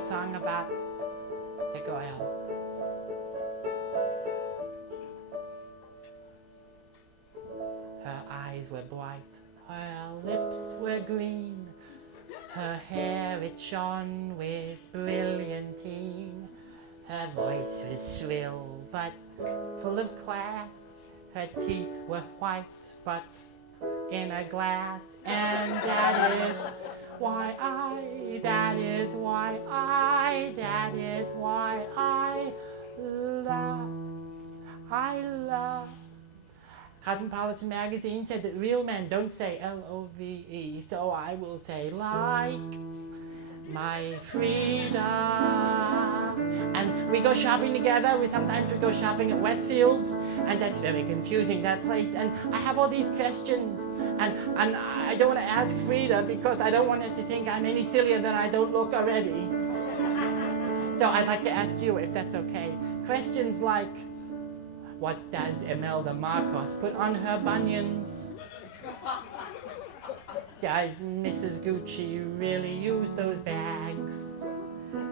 song about the girl. Her eyes were bright, her lips were green, her hair it shone with brilliantine. Her voice was shrill but full of class. Her teeth were white but in a glass. And that is why that is why I love. Cosmopolitan magazine said that real men don't say L-O-V-E, so I will say like my Frieda. And we go shopping together. Sometimes we go shopping at Westfields, and that's very confusing, that place. And I have all these questions, and I don't want to ask Frieda because I don't want her to think I'm any sillier than I don't look already. So I'd like to ask you, if that's okay, questions like, what does Imelda Marcos put on her bunions? Does Mrs. Gucci really use those bags?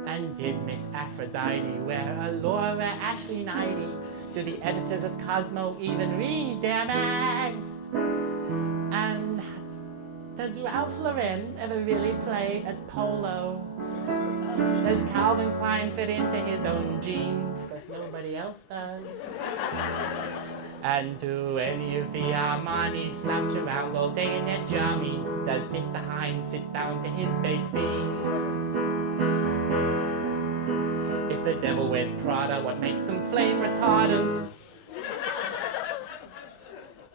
And did Miss Aphrodite wear a Laura Ashley nightie? Do the editors of Cosmo even read their mags? And does Ralph Lauren ever really play at polo? Does Calvin Klein fit into his own jeans? Because nobody else does. And do any of the Armani slouch around all day in their jammies? Does Mr. Hines sit down to his baked beans? If the devil wears Prada, what makes them flame retardant?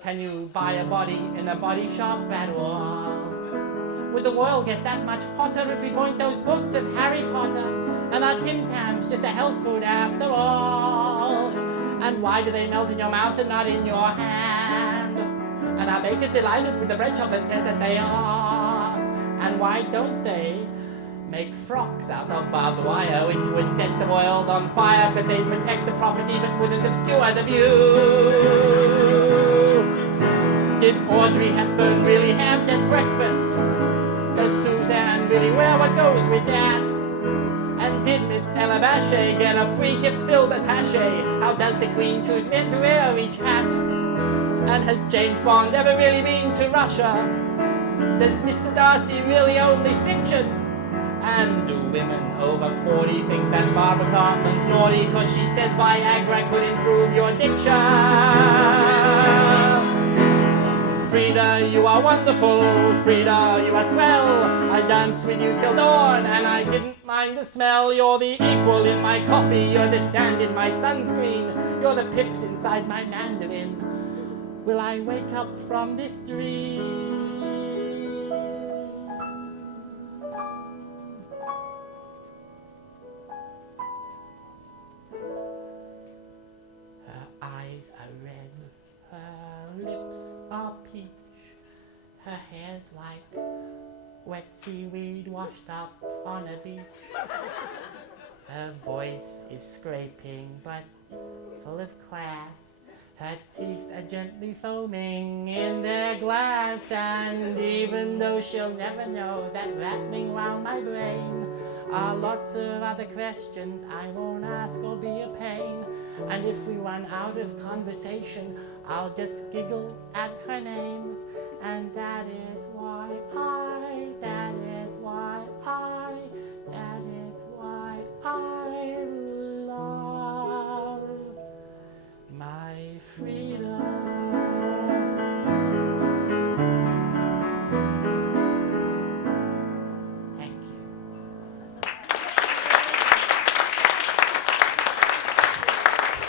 Can you buy a body in a body shop at all? Would the world get that much hotter if we point those books of Harry Potter? And our Tim Tams just a health food after all? And why do they melt in your mouth and not in your hand? And our baker's delighted with the bread chocolate says that they are. And why don't they make frocks out of barbed wire, which would set the world on fire because they protect the property but wouldn't obscure the view? Did Audrey Hepburn really have that breakfast? Does Suzanne really wear what goes with that? And did Miss Ella Bache get a free gift filled attache? How does the Queen choose when to wear each hat? And has James Bond ever really been to Russia? Does Mr. Darcy really only fiction? And do women over 40 think that Barbara Cartman's naughty because she said Viagra could improve your diction? Frieda, you are wonderful. Frieda, you are swell. I danced with you till dawn and I didn't mind the smell. You're the equal in my coffee. You're the sand in my sunscreen. You're the pips inside my mandarin. Will I wake up from this dream? Her eyes are red. Her lips are peach. Her hair's like wet seaweed washed up on a beach. Her voice is scraping but full of class. Her teeth are gently foaming in their glass. And even though she'll never know that rattling round my brain are lots of other questions I won't ask or be a pain. And if we run out of conversation, I'll just giggle at her name. And that is why I